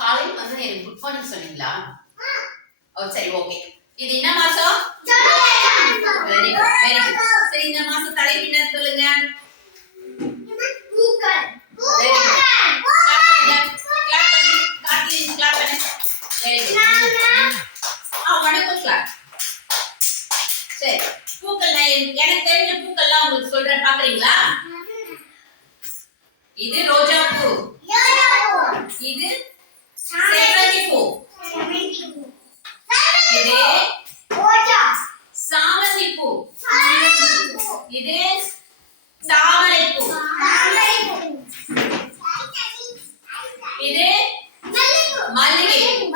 காலையில வந்து எனக்கு குட் மார்னிங் சொன்னீங்களா? ஓ சரி ஓகே. இது என்ன மாசம்? Very good very good. சரி இந்த மாசம் தலைப்பு என்ன சொல்லுங்க? பூக்கள். Very good. கிளாப் பண்ணு. Very good. வணக்கம் கிளாப். சரி பூக்கள் எனக்கு தெரிஞ்ச பூக்கள்லாம் உங்களுக்கு சொல்றேன் பாக்குறீங்களா? இது ரோஜா பூ. இது செவ்வந்தி பூ. இது சாமந்தி பூ. இது தாமரை பூ. இது மல்லிகை பூ.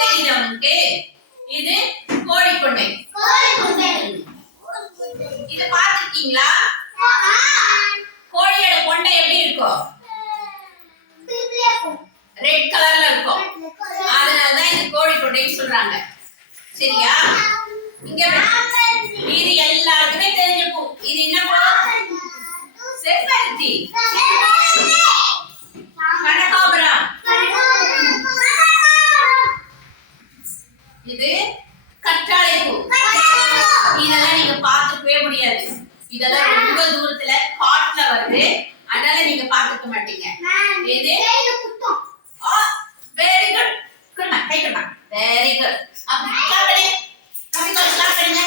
தெரியுதா உங்களுக்கு? இது கோழிக்கொண்டை. இது பாத்துருக்கீங்களா? கோழியோட கொண்டை எப்படி இருக்கும்? ரெட் கலர்ல இருக்கும். அதனால தான் இது கோழிக்கொண்டைன்னு சொல்றாங்க. சரியா? இங்க இது எல்லாருக்குமே தெரிஞ்ச பூ. இது என்ன பூ? செவ்வந்தி. கனகாம்பரம். இது கற்றாழை பூ. இதெல்லாம் நீங்க பார்க்கவே முடியாது. இதெல்லாம் ரொம்ப தூரத்துல காட்டுல வருது. அதனால நீங்க பார்க்க மாட்டீங்க. இது வெரி குட். குட்மா கை குட்மா. Very good. அப்படி கிளாப் பண்ணுங்க.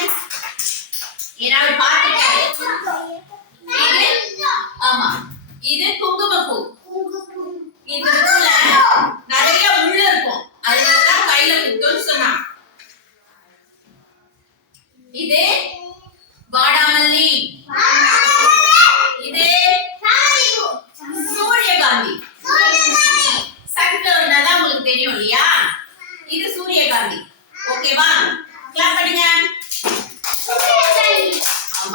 ஏதாவது பார்த்துட்டாரு. இது ஆமா. இது குங்குமப்பூ. இந்த பூல நிறைய முள்ளு இருக்கும். அதனால தான் கையில குத்துன்னு சொன்னா. இது வாடாமல்லி. இது சூரியகாந்தி. சன்ஃப்ளவர்னா உங்களுக்கு தெரியும் இல்லையா? இது சூரியகாந்தி. ஓகேவா? கிளாப் பண்ணுங்க.